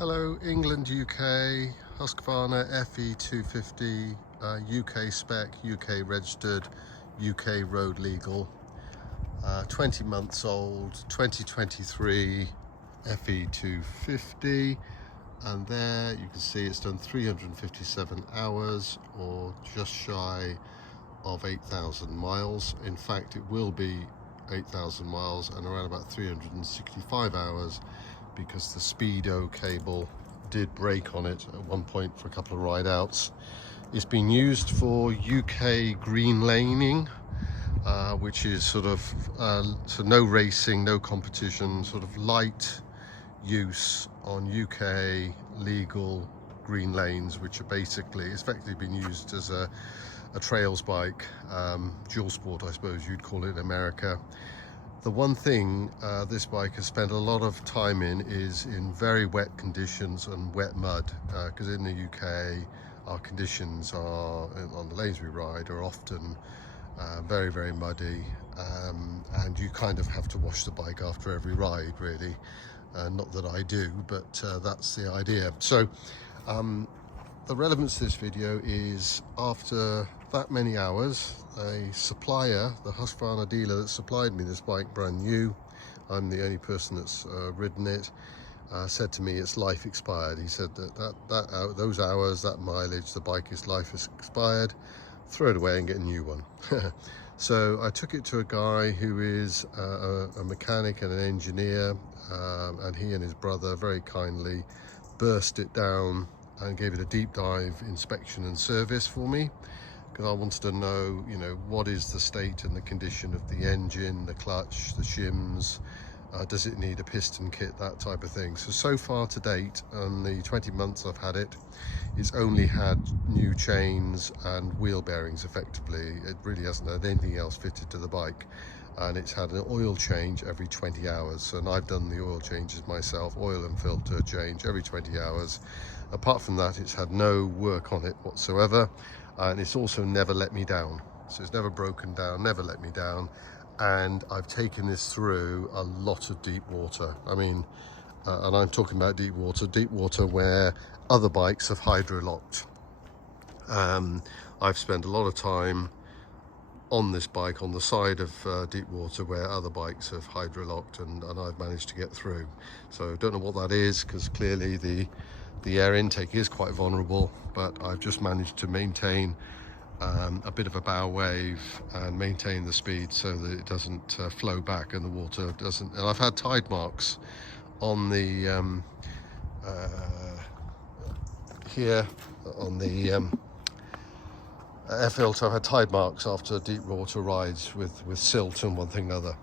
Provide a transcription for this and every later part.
Hello, England, UK, Husqvarna FE 250, UK spec, UK registered, UK road legal, 20 months old, 2023 FE 250, and there you can see it's done 357 hours or just shy of 8,000 miles. In fact, it will be 8,000 miles and around about 365 hours because the speedo cable did break on it at one point for a couple of ride outs. It's been used for UK green laning, which is sort of so no racing, no competition, sort of light use on UK legal green lanes, which are basically effectively been used as a trails bike, dual sport I suppose you'd call it in America. The one thing this bike has spent a lot of time in is in very wet conditions and wet mud, because in the UK our conditions are, on the lanes we ride, are often very, very muddy, and you kind of have to wash the bike after every ride, really. Not that I do, but that's the idea. So the relevance of this video is after that many hours, a supplier, the Husqvarna dealer that supplied me this bike brand new, I'm the only person that's ridden it, said to me its life expired. He said that those hours, that mileage, the bike is life is expired, throw it away and get a new one. So I took it to a guy who is a mechanic and an engineer, and he and his brother very kindly burst it down and gave it a deep dive inspection and service for me, because I wanted to know, what is the state and the condition of the engine, the clutch, the shims, does it need a piston kit, that type of thing. So far to date, on the 20 months I've had it, it's only had new chains and wheel bearings effectively. It really hasn't had anything else fitted to the bike. And it's had an oil change every 20 hours. And I've done the oil changes myself, oil and filter change every 20 hours. Apart from that, it's had no work on it whatsoever. And it's also never let me down. So it's never broken down, never let me down. And I've taken this through a lot of deep water. I mean, and I'm talking about deep water where other bikes have hydrolocked. I've spent a lot of time on this bike on the side of deep water where other bikes have hydrolocked, and I've managed to get through. So I don't know what that is, because clearly the air intake is quite vulnerable, but I've just managed to maintain a bit of a bow wave and maintain the speed so that it doesn't flow back and the water doesn't. And I've had tide marks on the here on the air filter. I've had tide marks after deep water rides with silt and one thing and another.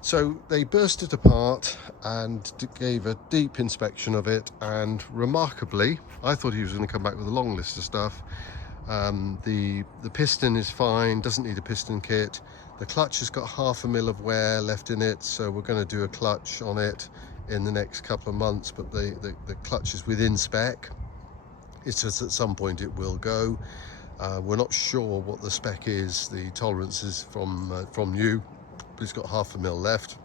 So they burst it apart and gave a deep inspection of it, and remarkably, I thought he was going to come back with a long list of stuff. The piston is fine, doesn't need a piston kit. The clutch has got 0.5 mil of wear left in it, so we're going to do a clutch on it in the next couple of months, but the clutch is within spec. It's just at some point it will go. We're not sure what the spec is, the tolerance is from new, but it's got 0.5 mil left.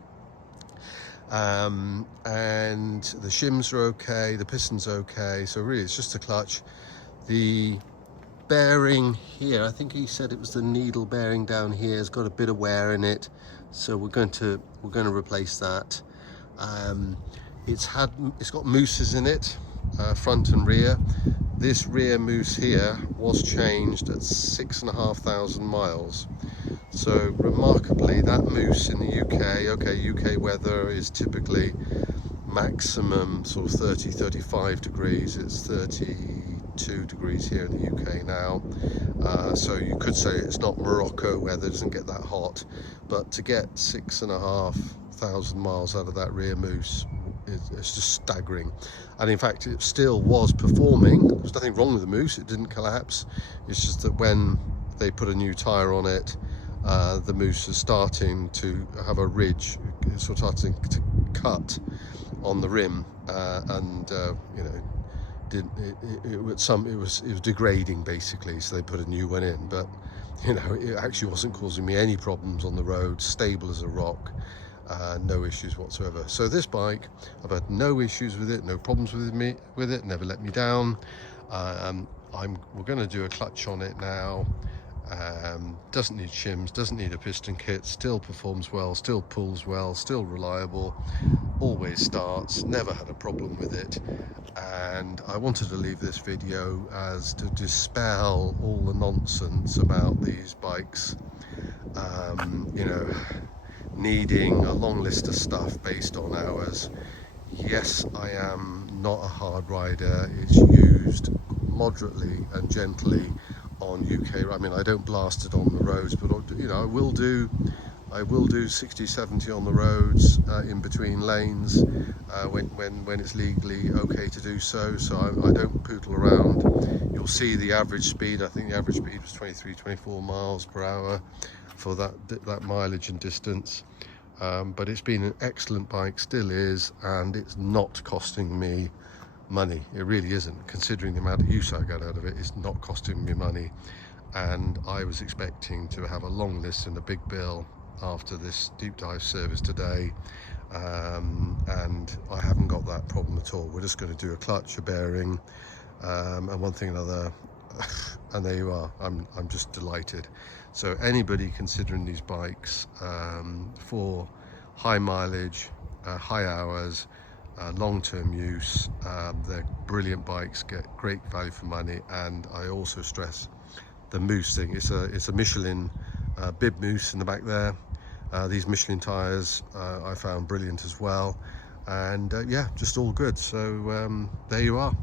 And the shims are okay, the piston's okay, so really it's just a clutch. The bearing here, I think he said it was the needle bearing down here, has got a bit of wear in it, so we're going to replace that. It's got mousses in it, front and rear. This rear mousse here was changed at 6,500 miles. So remarkably, that mousse in the UK weather is typically maximum sort of 30-35 degrees. It's 32 degrees here in the UK now, so you could say it's not Morocco weather, it doesn't get that hot, but to get 6,500 miles out of that rear mousse, it's just staggering. And in fact, it still was performing. There was nothing wrong with the mousse, it didn't collapse. It's just that when they put a new tire on it, the mousse is starting to have a ridge, it's sort of starting to cut on the rim, and it was degrading basically, so they put a new one in. But it actually wasn't causing me any problems on the road, stable as a rock. no issues whatsoever. So this bike, I've had no issues with it, no problems with it, never let me down. We're going to do a clutch on it now. Doesn't need shims, doesn't need a piston kit, still performs well, still pulls well, still reliable, always starts, never had a problem with it. And I wanted to leave this video as to dispel all the nonsense about these bikes, you know, needing a long list of stuff based on hours. Yes, I am not a hard rider. It's used moderately and gently on UK. I mean, I don't blast it on the roads, but you know, I will do 60-70 on the roads in between lanes when it's legally okay to do so. So I don't poodle around. You'll see the average speed. I think the average speed was 23-24 miles per hour for that mileage and distance. But it's been an excellent bike, still is, and it's not costing me money. It really isn't, considering the amount of use I got out of it. It's not costing me money, and I was expecting to have a long list and a big bill after this deep dive service today, and I haven't got that problem at all. We're just going to do a clutch, a bearing, and one thing another, and there you are. I'm just delighted. So anybody considering these bikes for high mileage, high hours, long-term use, they're brilliant bikes, get great value for money. And I also stress the moose thing. It's a Michelin bib moose in the back there. These Michelin tires I found brilliant as well, and yeah, just all good. So there you are.